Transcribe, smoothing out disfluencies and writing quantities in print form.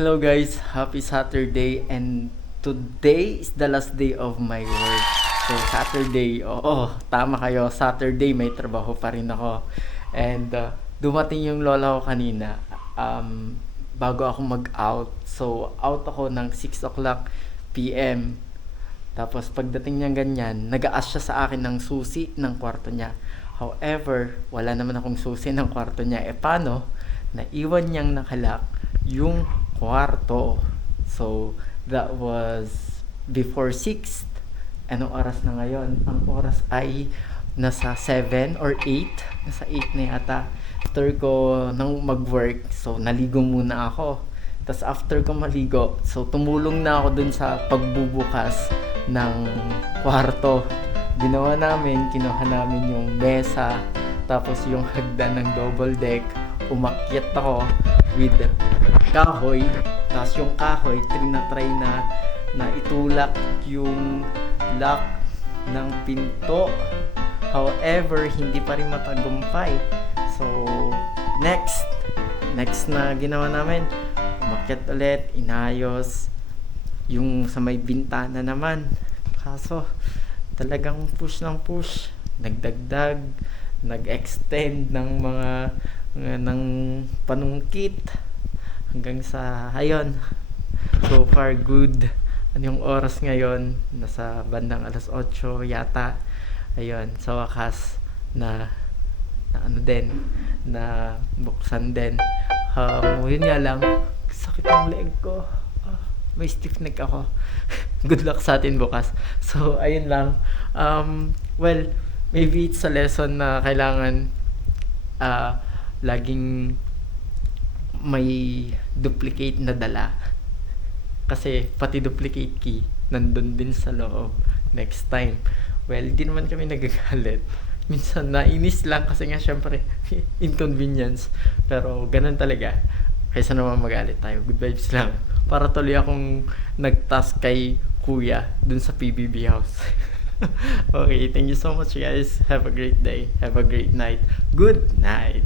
Hello guys, happy Saturday and today is the last day of my work. So Saturday, oo, tama kayo, Saturday may trabaho pa rin ako. And dumating yung lola ko kanina bago ako mag-out. So out ako ng 6 o'clock PM. Tapos pagdating niya ganyan, nag-aas siya sa akin ng susi ng kwarto niya. However, wala naman akong susi ng kwarto niya. E paano? Naiwan niyang nakalak yung kwarto. So, that was before 6. Anong oras na ngayon? Ang oras ay nasa 7 or 8. Nasa 8 na yata. After ko nang mag-work, so naligo muna ako. Tapos after ko maligo, so tumulong na ako dun sa pagbubukas ng kwarto. Ginawa namin, kinuha namin yung mesa, tapos yung hagdan ng double deck. Umakyat ako with kahoy, tapos yung kahoy trinatry na itulak yung lock ng pinto. However, hindi pa rin matagumpay. So next na ginawa namin, umakyat ulit, inayos yung sa may bintana naman. Kaso talagang push ng push, nagdagdag, nag-extend ng mga ng panungkit hanggang sa ayun. So far good. Yung oras ngayon nasa bandang alas 8 yata. Ayun, sa wakas na ano din, na buksan din. Yun nga lang, sakit ang leeg ko. May stiff neck ako. Good luck sa atin bukas. So ayun lang. Well, maybe it's a lesson na kailangan laging may duplicate na dala. Kasi pati duplicate key nandun din sa loob next time. Well, di naman kami nagagalit. Minsan nainis lang kasi nga syempre inconvenience. Pero ganun talaga. Kaysa naman magalit tayo. Good vibes lang. Para tuloy akong nag-task kay kuya dun sa PBB house. Okay, thank you so much guys. Have a great day. Have a great night. Good night.